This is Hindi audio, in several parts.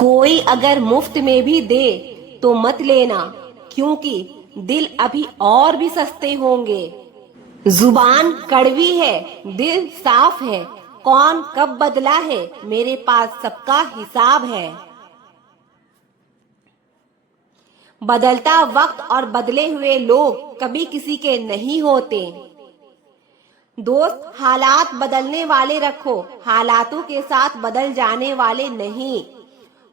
कोई अगर मुफ्त में भी दे तो मत लेना, क्योंकि दिल अभी और भी सस्ते होंगे। जुबान कड़वी है, दिल साफ है, कौन कब बदला है, मेरे पास सबका हिसाब है। बदलता वक्त और बदले हुए लोग कभी किसी के नहीं होते। दोस्त हालात बदलने वाले रखो, हालातों के साथ बदल जाने वाले नहीं।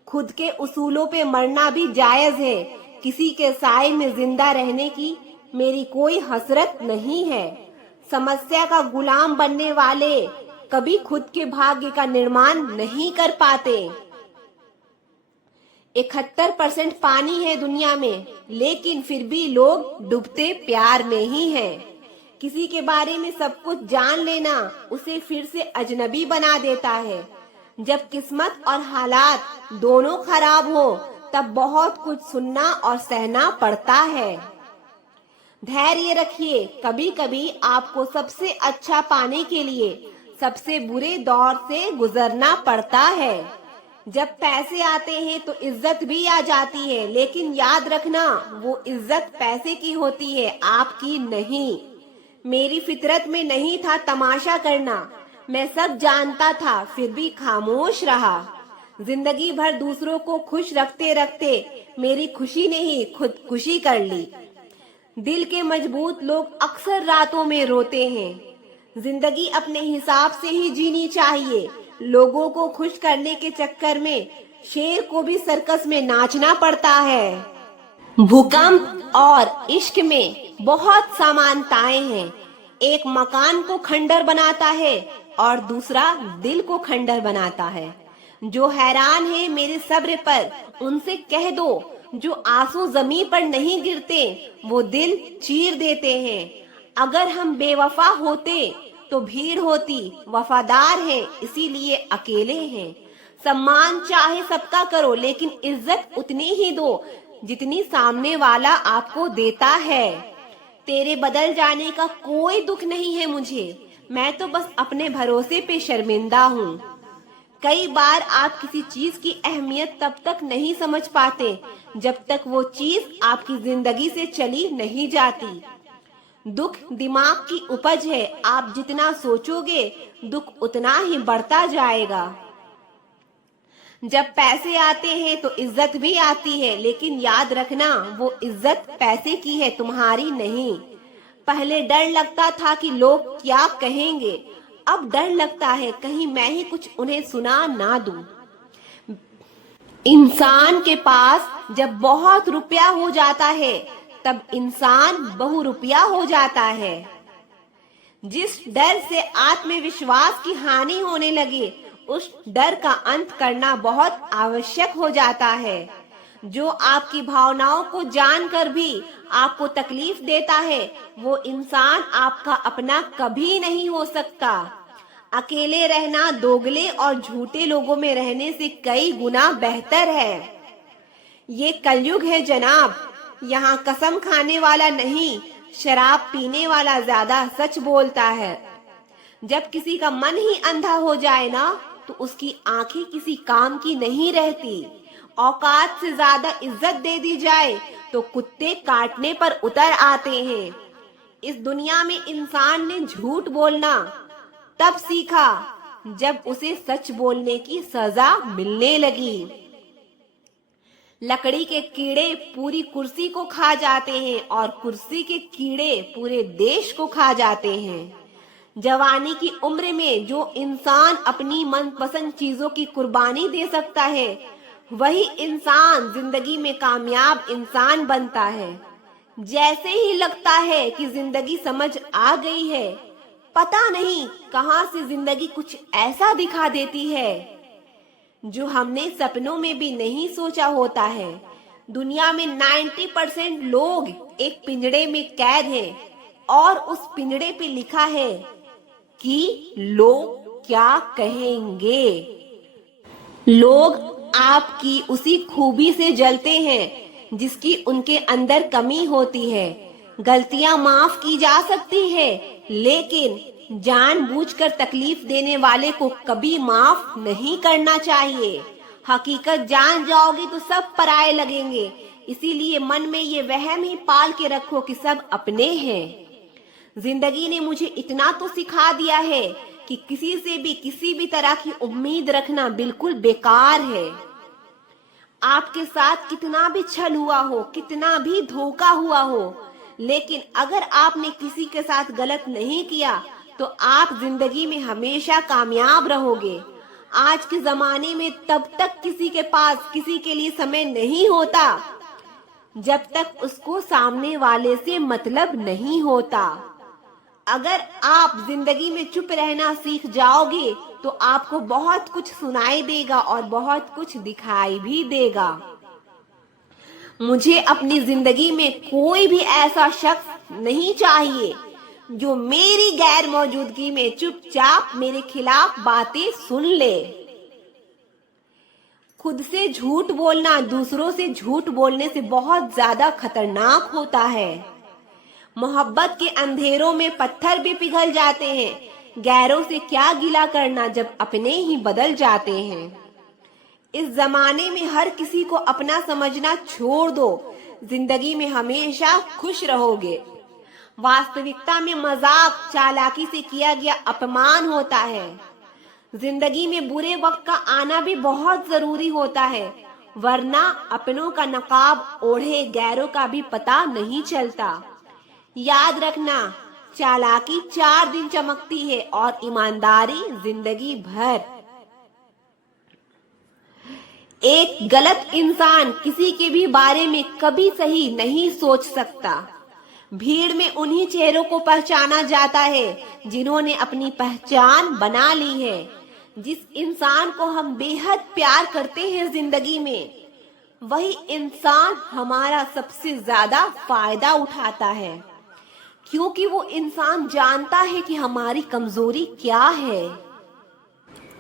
खुद के उसूलों पे मरना भी जायज है, किसी के साए में जिंदा रहने की मेरी कोई हसरत नहीं है। समस्या का गुलाम बनने वाले कभी खुद के भाग्य का निर्माण नहीं कर पाते। 71% पानी है दुनिया में, लेकिन फिर भी लोग डूबते प्यार में ही हैं। किसी के बारे में सब कुछ जान लेना उसे फिर से अजनबी बना देता है। जब किस्मत और हालात दोनों खराब हो तब बहुत कुछ सुनना और सहना पड़ता है। धैर्य रखिए, कभी कभी आपको सबसे अच्छा पाने के लिए सबसे बुरे दौर से गुजरना पड़ता है। जब पैसे आते हैं तो इज्जत भी आ जाती है, लेकिन याद रखना वो इज्जत पैसे की होती है, आपकी नहीं। मेरी फितरत में नहीं था तमाशा करना, मैं सब जानता था फिर भी खामोश रहा। जिंदगी भर दूसरों को खुश रखते रखते मेरी खुशी ने ही खुदकुशी कर ली। दिल के मजबूत लोग अक्सर रातों में रोते हैं। जिंदगी अपने हिसाब से ही जीनी चाहिए। लोगों को खुश करने के चक्कर में शेर को भी सर्कस में नाचना पड़ता है। भूकंप और इश्क में बहुत समानताएं हैं। एक मकान को खंडर बनाता है और दूसरा दिल को खंडर बनाता है। जो हैरान है मेरे सब्र पर उनसे कह दो, जो आंसू जमीन पर नहीं गिरते वो दिल चीर देते हैं। अगर हम बेवफा होते तो भीड़ होती, वफादार हैं इसीलिए अकेले हैं। सम्मान चाहे सबका करो, लेकिन इज्जत उतनी ही दो जितनी सामने वाला आपको देता है। तेरे बदल जाने का कोई दुख नहीं है मुझे, मैं तो बस अपने भरोसे पे शर्मिंदा हूँ। कई बार आप किसी चीज की अहमियत तब तक नहीं समझ पाते जब तक वो चीज आपकी जिंदगी से चली नहीं जाती। दुख दिमाग की उपज है, आप जितना सोचोगे दुख उतना ही बढ़ता जाएगा। जब पैसे आते हैं तो इज्जत भी आती है, लेकिन याद रखना वो इज्जत पैसे की है, तुम्हारी नहीं। पहले डर लगता था कि लोग क्या कहेंगे, अब डर लगता है कहीं मैं ही कुछ उन्हें सुना ना दूं। इंसान के पास जब बहुत रुपया हो जाता है तब इंसान बहुरुपया हो जाता है। जिस डर से आत्मविश्वास की हानि होने लगे उस डर का अंत करना बहुत आवश्यक हो जाता है। जो आपकी भावनाओं को जानकर भी आपको तकलीफ देता है वो इंसान आपका अपना कभी नहीं हो सकता। अकेले रहना दोगले और झूठे लोगों में रहने से कई गुना बेहतर है। ये कलयुग है जनाब, यहाँ कसम खाने वाला नहीं शराब पीने वाला ज्यादा सच बोलता है। जब किसी का मन ही अंधा हो जाए ना तो उसकी आंखें किसी काम की नहीं रहती। औकात से ज्यादा इज्जत दे दी जाए तो कुत्ते काटने पर उतर आते हैं। इस दुनिया में इंसान ने झूठ बोलना तब सीखा जब उसे सच बोलने की सजा मिलने लगी। लकड़ी के कीड़े पूरी कुर्सी को खा जाते हैं और कुर्सी के कीड़े पूरे देश को खा जाते हैं। जवानी की उम्र में जो इंसान अपनी मनपसंद चीजों की कुर्बानी दे सकता है वही इंसान जिंदगी में कामयाब इंसान बनता है। जैसे ही लगता है कि जिंदगी समझ आ गई है, पता नहीं कहां से जिंदगी कुछ ऐसा दिखा देती है जो हमने सपनों में भी नहीं सोचा होता है। दुनिया में 90% लोग एक पिंजड़े में कैद हैं और उस पिंजड़े पे लिखा है कि लोग क्या कहेंगे। लोग आपकी उसी खूबी से जलते हैं जिसकी उनके अंदर कमी होती है। गलतियां माफ की जा सकती है, लेकिन जानबूझकर तकलीफ देने वाले को कभी माफ नहीं करना चाहिए। हकीकत जान जाओगे तो सब पराये लगेंगे। इसीलिए मन में ये वहम ही पाल के रखो कि सब अपने हैं। जिंदगी ने मुझे इतना तो सिखा दिया है कि किसी से भी किसी भी तरह की उम्मीद रखना बिल्कुल बेकार है। आपके साथ कितना भी छल हुआ हो, कितना भी धोखा हुआ हो, लेकिन अगर आपने किसी के साथ गलत नहीं किया तो आप जिंदगी में हमेशा कामयाब रहोगे। आज के जमाने में तब तक किसी के पास किसी के लिए समय नहीं होता जब तक उसको सामने वाले से मतलब नहीं होता। अगर आप जिंदगी में चुप रहना सीख जाओगे तो आपको बहुत कुछ सुनाई देगा और बहुत कुछ दिखाई भी देगा। मुझे अपनी जिंदगी में कोई भी ऐसा शख्स नहीं चाहिए जो मेरी गैर मौजूदगी में चुपचाप मेरे खिलाफ बातें सुन ले। खुद से झूठ बोलना दूसरों से झूठ बोलने से बहुत ज्यादा खतरनाक होता है। मोहब्बत के अंधेरों में पत्थर भी पिघल जाते हैं। गैरों से क्या गिला करना जब अपने ही बदल जाते हैं। इस जमाने में हर किसी को अपना समझना छोड़ दो। जिंदगी में हमेशा खुश रहोगे। वास्तविकता में मजाक चालाकी से किया गया अपमान होता है। जिंदगी में बुरे वक्त का आना भी बहुत जरूरी होता है, वरना अपनों का नकाब ओढ़े गैरों का भी पता नहीं चलता। याद रखना, चालाकी 4 दिन चमकती है और ईमानदारी जिंदगी भर। एक गलत इंसान किसी के भी बारे में कभी सही नहीं सोच सकता। भीड़ में उन्हीं चेहरों को पहचाना जाता है जिन्होंने अपनी पहचान बना ली है। जिस इंसान को हम बेहद प्यार करते हैं जिंदगी में, वही इंसान हमारा सबसे ज्यादा फायदा उठाता है, क्योंकि वो इंसान जानता है कि हमारी कमजोरी क्या है।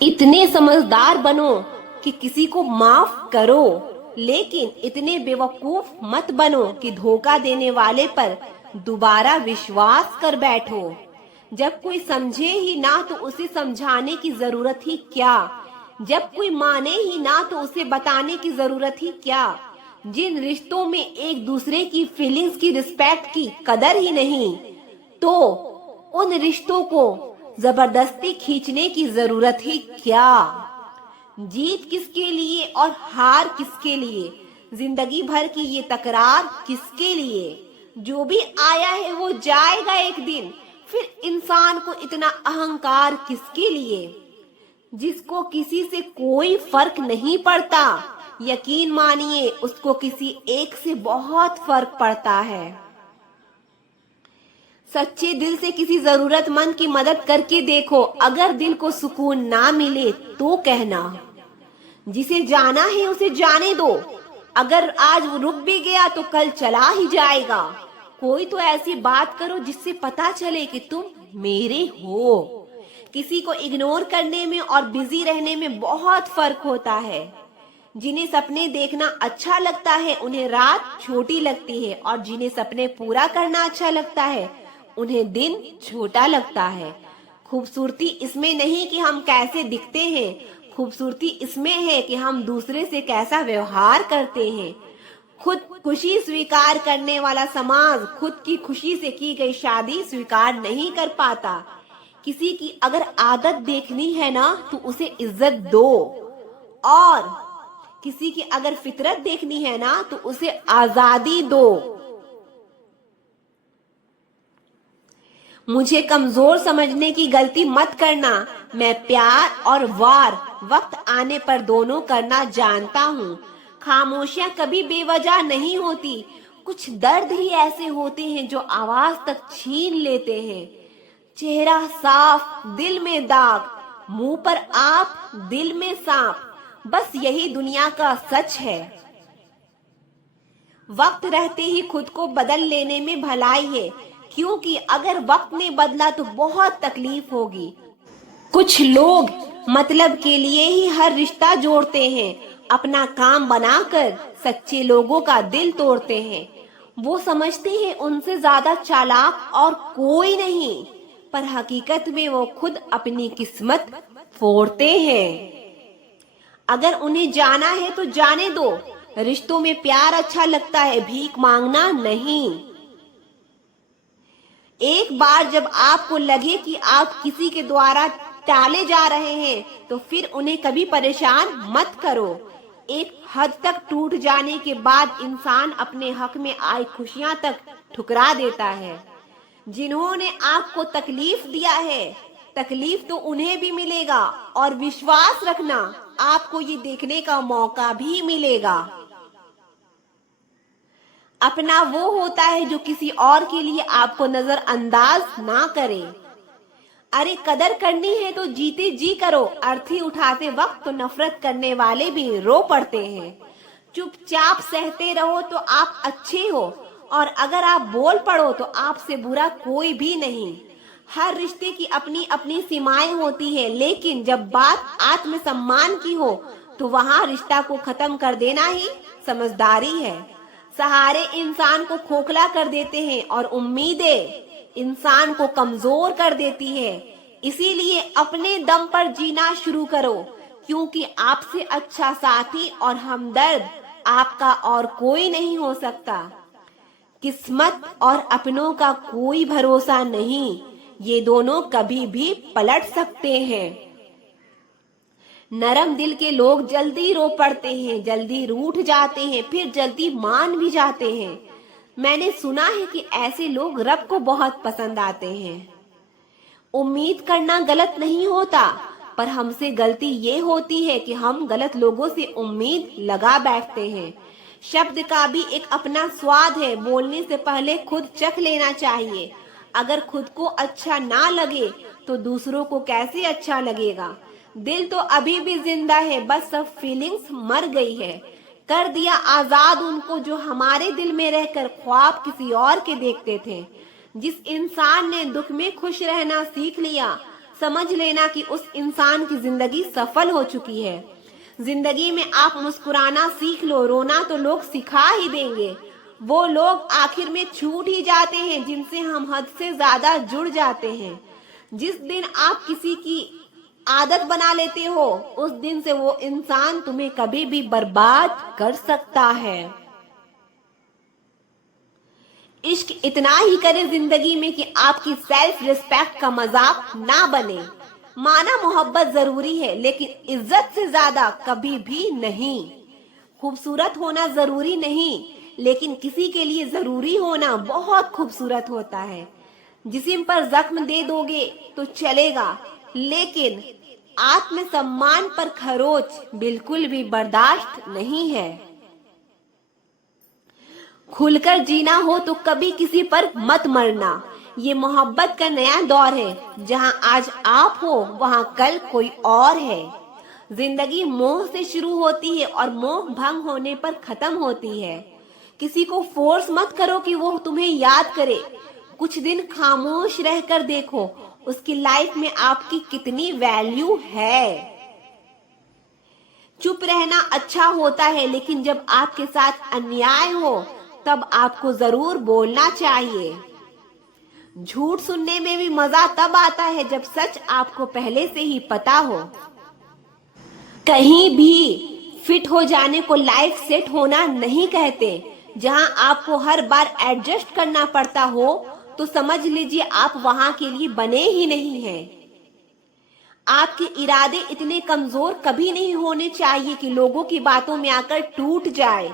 इतने समझदार बनो कि किसी को माफ करो, लेकिन इतने बेवकूफ मत बनो कि धोखा देने वाले पर दोबारा विश्वास कर बैठो। जब कोई समझे ही ना तो उसे समझाने की जरूरत ही क्या। जब कोई माने ही ना तो उसे बताने की जरूरत ही क्या। जिन रिश्तों में एक दूसरे की फीलिंग्स की रिस्पेक्ट की कदर ही नहीं, तो उन रिश्तों को जबरदस्ती खींचने की जरूरत ही क्या। जीत किसके लिए और हार किसके लिए, जिंदगी भर की ये तकरार किसके लिए। जो भी आया है वो जाएगा एक दिन, फिर इंसान को इतना अहंकार किसके लिए। जिसको किसी से कोई फर्क नहीं पड़ता, यकीन मानिए उसको किसी एक से बहुत फर्क पड़ता है। सच्चे दिल से किसी जरूरतमंद की मदद करके देखो। अगर दिल को सुकून ना मिले तो कहना। जिसे जाना है उसे जाने दो। अगर आज वो रुक भी गया तो कल चला ही जाएगा। कोई तो ऐसी बात करो जिससे पता चले कि तुम मेरे हो। किसी को इग्नोर करने में और बिजी रहने में बहुत फर्क होता है। जिन्हें सपने देखना अच्छा लगता है उन्हें रात छोटी लगती है, और जिन्हें सपने पूरा करना अच्छा लगता है उन्हें दिन छोटा लगता है। खूबसूरती इसमें नहीं कि हम कैसे दिखते हैं, खूबसूरती इसमें है कि हम दूसरे से कैसा व्यवहार करते हैं। खुद खुशी स्वीकार करने वाला समाज खुद की खुशी से की गई शादी स्वीकार नहीं कर पाता। किसी की अगर आदत देखनी है ना तो उसे इज्जत दो, और किसी की अगर फितरत देखनी है ना तो उसे आजादी दो। मुझे कमजोर समझने की गलती मत करना। मैं प्यार और वार वक्त आने पर दोनों करना जानता हूँ। खामोशियां कभी बेवजह नहीं होती। कुछ दर्द ही ऐसे होते हैं जो आवाज तक छीन लेते हैं। चेहरा साफ, दिल में दाग, मुंह पर आप, दिल में सांप, बस यही दुनिया का सच है। वक्त रहते ही खुद को बदल लेने में भलाई है, क्योंकि अगर वक्त ने बदला तो बहुत तकलीफ होगी। कुछ लोग मतलब के लिए ही हर रिश्ता जोड़ते हैं, अपना काम बनाकर सच्चे लोगों का दिल तोड़ते हैं। वो समझते हैं उनसे ज्यादा चालाक और कोई नहीं, पर हकीकत में वो खुद अपनी किस्मत फोड़ते हैं। अगर उन्हें जाना है तो जाने दो। रिश्तों में प्यार अच्छा लगता है, भीख मांगना नहीं। एक बार जब आपको लगे कि आप किसी के द्वारा टाले जा रहे हैं तो फिर उन्हें कभी परेशान मत करो। एक हद तक टूट जाने के बाद इंसान अपने हक में आई खुशियां तक ठुकरा देता है। जिन्होंने आपको तकलीफ दिया है, तकलीफ तो उन्हें भी मिलेगा, और विश्वास रखना आपको ये देखने का मौका भी मिलेगा। अपना वो होता है जो किसी और के लिए आपको नजरअंदाज ना करे। अरे कदर करनी है तो जीते जी करो, अर्थी उठाते वक्त तो नफरत करने वाले भी रो पड़ते हैं। चुपचाप सहते रहो तो आप अच्छे हो, और अगर आप बोल पड़ो तो आपसे बुरा कोई भी नहीं। हर रिश्ते की अपनी अपनी सीमाएं होती है, लेकिन जब बात आत्मसम्मान की हो तो वहाँ रिश्ता को खत्म कर देना ही समझदारी है। सहारे इंसान को खोखला कर देते हैं और उम्मीदें इंसान को कमजोर कर देती है। इसीलिए अपने दम पर जीना शुरू करो, क्योंकि आपसे अच्छा साथी और हमदर्द आपका और कोई नहीं हो सकता। किस्मत और अपनों का कोई भरोसा नहीं, ये दोनों कभी भी पलट सकते हैं। नरम दिल के लोग जल्दी रो पड़ते हैं, जल्दी रूठ जाते हैं, फिर जल्दी मान भी जाते हैं। मैंने सुना है कि ऐसे लोग रब को बहुत पसंद आते हैं। उम्मीद करना गलत नहीं होता, पर हमसे गलती ये होती है कि हम गलत लोगों से उम्मीद लगा बैठते हैं। शब्द का भी एक अपना स्वाद है, बोलने से पहले खुद चख लेना चाहिए। अगर खुद को अच्छा ना लगे तो दूसरों को कैसे अच्छा लगेगा। दिल तो अभी भी जिंदा है, बस सब फीलिंग्स मर गई है। कर दिया आजाद उनको जो हमारे दिल में रहकर ख्वाब किसी और के देखते थे। जिस इंसान ने दुख में खुश रहना सीख लिया, समझ लेना कि उस इंसान की जिंदगी सफल हो चुकी है। जिंदगी में आप मुस्कुराना सीख लो, रोना तो लोग सिखा ही देंगे। वो लोग आखिर में छूट ही जाते हैं जिनसे हम हद से ज्यादा जुड़ जाते हैं। जिस दिन आप किसी की आदत बना लेते हो, उस दिन से वो इंसान तुम्हें कभी भी बर्बाद कर सकता है। इश्क इतना ही करे जिंदगी में कि आपकी सेल्फ रिस्पेक्ट का मजाक ना बने। माना मोहब्बत जरूरी है, लेकिन इज्जत से ज्यादा कभी भी नहीं। खूबसूरत होना जरूरी नहीं, लेकिन किसी के लिए जरूरी होना बहुत खूबसूरत होता है। जिस्म पर जख्म दे दोगे तो चलेगा, लेकिन आत्मसम्मान पर खरोच बिल्कुल भी बर्दाश्त नहीं है। खुलकर जीना हो तो कभी किसी पर मत मरना। ये मोहब्बत का नया दौर है, जहां आज आप हो वहां कल कोई और है। जिंदगी मोह से शुरू होती है और मोह भंग होने पर खत्म होती है। किसी को फोर्स मत करो कि वो तुम्हें याद करे। कुछ दिन खामोश रहकर देखो उसकी लाइफ में आपकी कितनी वैल्यू है। चुप रहना अच्छा होता है, लेकिन जब आपके साथ अन्याय हो तब आपको जरूर बोलना चाहिए। झूठ सुनने में भी मजा तब आता है जब सच आपको पहले से ही पता हो। कहीं भी फिट हो जाने को लाइफ सेट होना नहीं कहते। जहां आपको हर बार एडजस्ट करना पड़ता हो तो समझ लीजिए आप वहां के लिए बने ही नहीं हैं। आपके इरादे इतने कमजोर कभी नहीं होने चाहिए कि लोगों की बातों में आकर टूट जाए।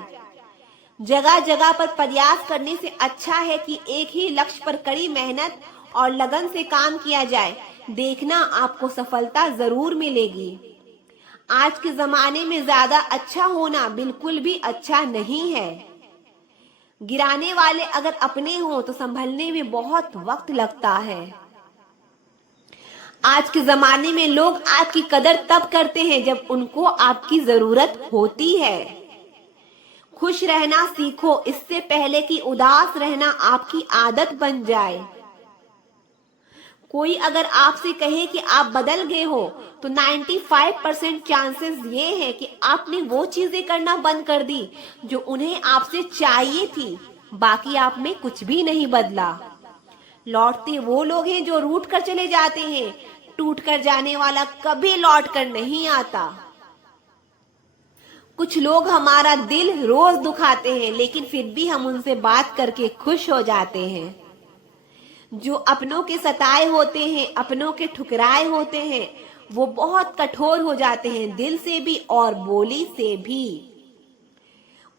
जगह जगह पर प्रयास करने से अच्छा है कि एक ही लक्ष्य पर कड़ी मेहनत और लगन से काम किया जाए। देखना आपको सफलता जरूर मिलेगी। आज के जमाने में ज्यादा अच्छा होना बिल्कुल भी अच्छा नहीं है। गिराने वाले अगर अपने हो तो संभलने में बहुत वक्त लगता है। आज के जमाने में लोग आपकी कदर तब करते हैं जब उनको आपकी जरूरत होती है। खुश रहना सीखो, इससे पहले कि उदास रहना आपकी आदत बन जाए। कोई अगर आपसे कहे कि आप बदल गए हो तो 95% चांसेस ये है कि आपने वो चीजें करना बंद कर दी जो उन्हें आपसे चाहिए थी। बाकी आप में कुछ भी नहीं बदला। लौटते वो लोग हैं जो रूठ कर चले जाते हैं। टूट कर जाने वाला कभी लौट कर नहीं आता। कुछ लोग हमारा दिल रोज दुखाते हैं, लेकिन फिर भी हम उनसे बात करके खुश हो जाते हैं। जो अपनों के सताए होते हैं, अपनों के ठुकराए होते हैं, वो बहुत कठोर हो जाते हैं, दिल से भी और बोली से भी।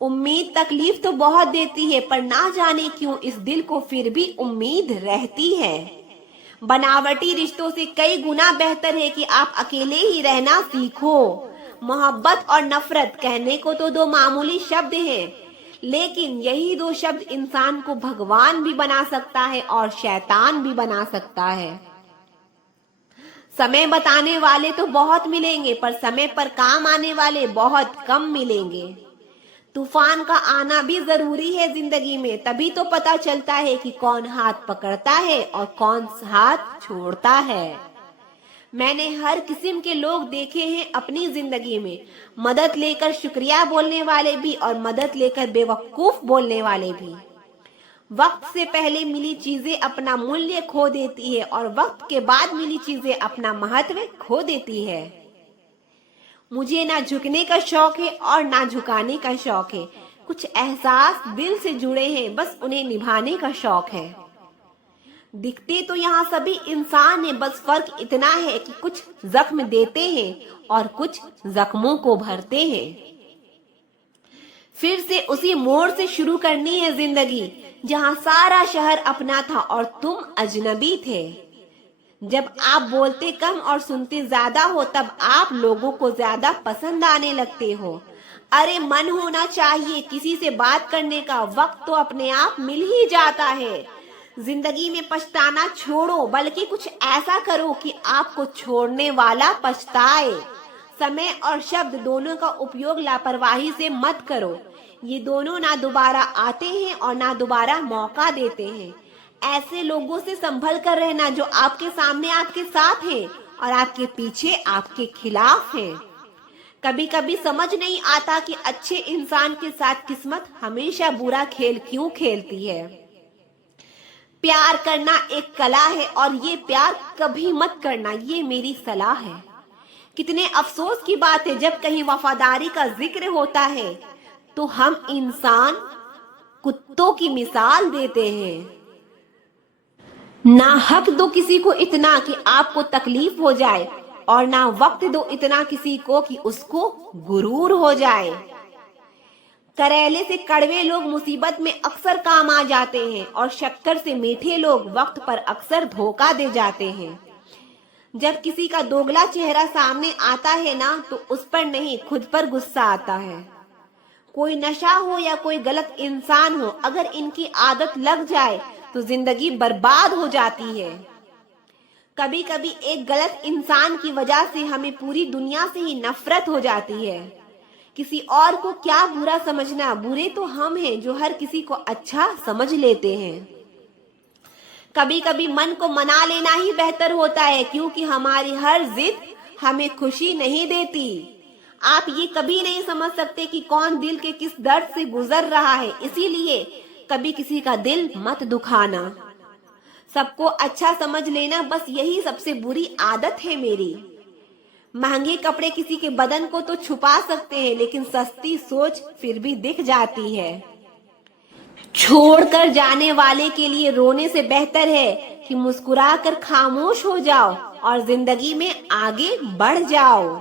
उम्मीद तकलीफ तो बहुत देती है, पर ना जाने क्यों इस दिल को फिर भी उम्मीद रहती है। बनावटी रिश्तों से कई गुना बेहतर है कि आप अकेले ही रहना सीखो। मोहब्बत और नफरत कहने को तो दो मामूली शब्द हैं, लेकिन यही दो शब्द इंसान को भगवान भी बना सकता है और शैतान भी बना सकता है। समय बताने वाले तो बहुत मिलेंगे, पर समय पर काम आने वाले बहुत कम मिलेंगे। तूफान का आना भी जरूरी है जिंदगी में, तभी तो पता चलता है कि कौन हाथ पकड़ता है और कौन हाथ छोड़ता है। मैंने हर किस्म के लोग देखे हैं अपनी जिंदगी में, मदद लेकर शुक्रिया बोलने वाले भी और मदद लेकर बेवकूफ बोलने वाले भी। वक्त से पहले मिली चीजें अपना मूल्य खो देती है और वक्त के बाद मिली चीजें अपना महत्व खो देती है। मुझे ना झुकने का शौक है और ना झुकाने का शौक है। कुछ एहसास दिल से जुड़े हैं, बस उन्हें निभाने का शौक है। दिखते तो यहाँ सभी इंसान हैं, बस फर्क इतना है कि कुछ जख्म देते हैं और कुछ जख्मों को भरते हैं। फिर से उसी मोड़ से शुरू करनी है जिंदगी, जहाँ सारा शहर अपना था और तुम अजनबी थे। जब आप बोलते कम और सुनते ज्यादा हो, तब आप लोगों को ज्यादा पसंद आने लगते हो। अरे मन होना चाहिए किसी से बात करने का, वक्त तो अपने आप मिल ही जाता है। जिंदगी में पछताना छोड़ो, बल्कि कुछ ऐसा करो कि आपको छोड़ने वाला पछताए। समय और शब्द दोनों का उपयोग लापरवाही से मत करो। ये दोनों ना दोबारा आते हैं और ना दोबारा मौका देते हैं। ऐसे लोगों से संभल कर रहना जो आपके सामने आपके साथ हैं और आपके पीछे आपके खिलाफ हैं। कभी कभी समझ नहीं आता कि अच्छे इंसान के साथ किस्मत हमेशा बुरा खेल क्यों खेलती है। प्यार करना एक कला है और ये प्यार कभी मत करना, ये मेरी सलाह है। कितने अफसोस की बात है, जब कहीं वफादारी का जिक्र होता है तो हम इंसान कुत्तों की मिसाल देते हैं। ना हक दो किसी को इतना कि आपको तकलीफ हो जाए, और ना वक्त दो इतना किसी को कि उसको गुरूर हो जाए। करेले से कड़वे लोग मुसीबत में अक्सर काम आ जाते हैं और शक्कर से मीठे लोग वक्त पर अक्सर धोखा दे जाते हैं। जब किसी का दोगला चेहरा सामने आता है ना, तो उस पर नहीं खुद पर गुस्सा आता है। कोई नशा हो या कोई गलत इंसान हो, अगर इनकी आदत लग जाए तो जिंदगी बर्बाद हो जाती है। कभी कभी एक गलत इंसान की वजह से हमें पूरी दुनिया से ही नफरत हो जाती है। किसी और को क्या बुरा समझना, बुरे तो हम हैं जो हर किसी को अच्छा समझ लेते हैं। कभी कभी मन को मना लेना ही बेहतर होता है, क्योंकि हमारी हर जिद हमें खुशी नहीं देती। आप ये कभी नहीं समझ सकते कि कौन दिल के किस दर्द से गुजर रहा है, इसीलिए कभी किसी का दिल मत दुखाना। सबको अच्छा समझ लेना, बस यही सबसे बुरी आदत है मेरी। महंगे कपड़े किसी के बदन को तो छुपा सकते हैं, लेकिन सस्ती सोच फिर भी दिख जाती है। छोड़कर जाने वाले के लिए रोने से बेहतर है कि मुस्कुराकर खामोश हो जाओ और जिंदगी में आगे बढ़ जाओ।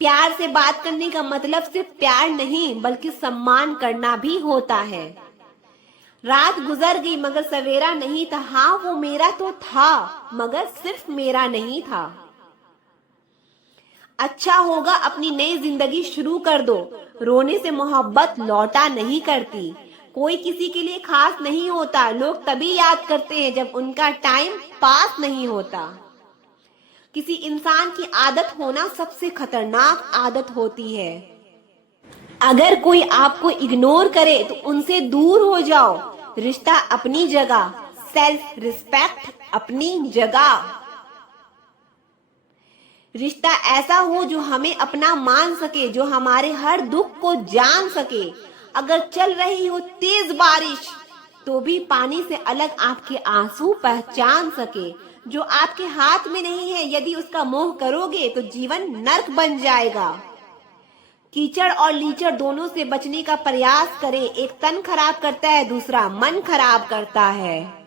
प्यार से बात करने का मतलब सिर्फ प्यार नहीं, बल्कि सम्मान करना भी होता है। रात गुजर गई मगर सवेरा नहीं था। हाँ, वो मेरा तो था, मगर सिर्फ मेरा नहीं था। अच्छा होगा अपनी नई जिंदगी शुरू कर दो। रोने से मोहब्बत लौटा नहीं करती। कोई किसी के लिए खास नहीं होता। लोग तभी याद करते हैं जब उनका टाइम पास नहीं होता। किसी इंसान की आदत होना सबसे खतरनाक आदत होती है। अगर कोई आपको इग्नोर करे तो उनसे दूर हो जाओ। रिश्ता अपनी जगह, सेल्फ रिस्पेक्ट अपनी जगह। रिश्ता ऐसा हो जो हमें अपना मान सके, जो हमारे हर दुख को जान सके। अगर चल रही हो तेज बारिश तो भी पानी से अलग आपके आंसू पहचान सके। जो आपके हाथ में नहीं है, यदि उसका मोह करोगे तो जीवन नर्क बन जाएगा। कीचड़ और लीचड़ दोनों से बचने का प्रयास करें। एक तन खराब करता है, दूसरा मन खराब करता है।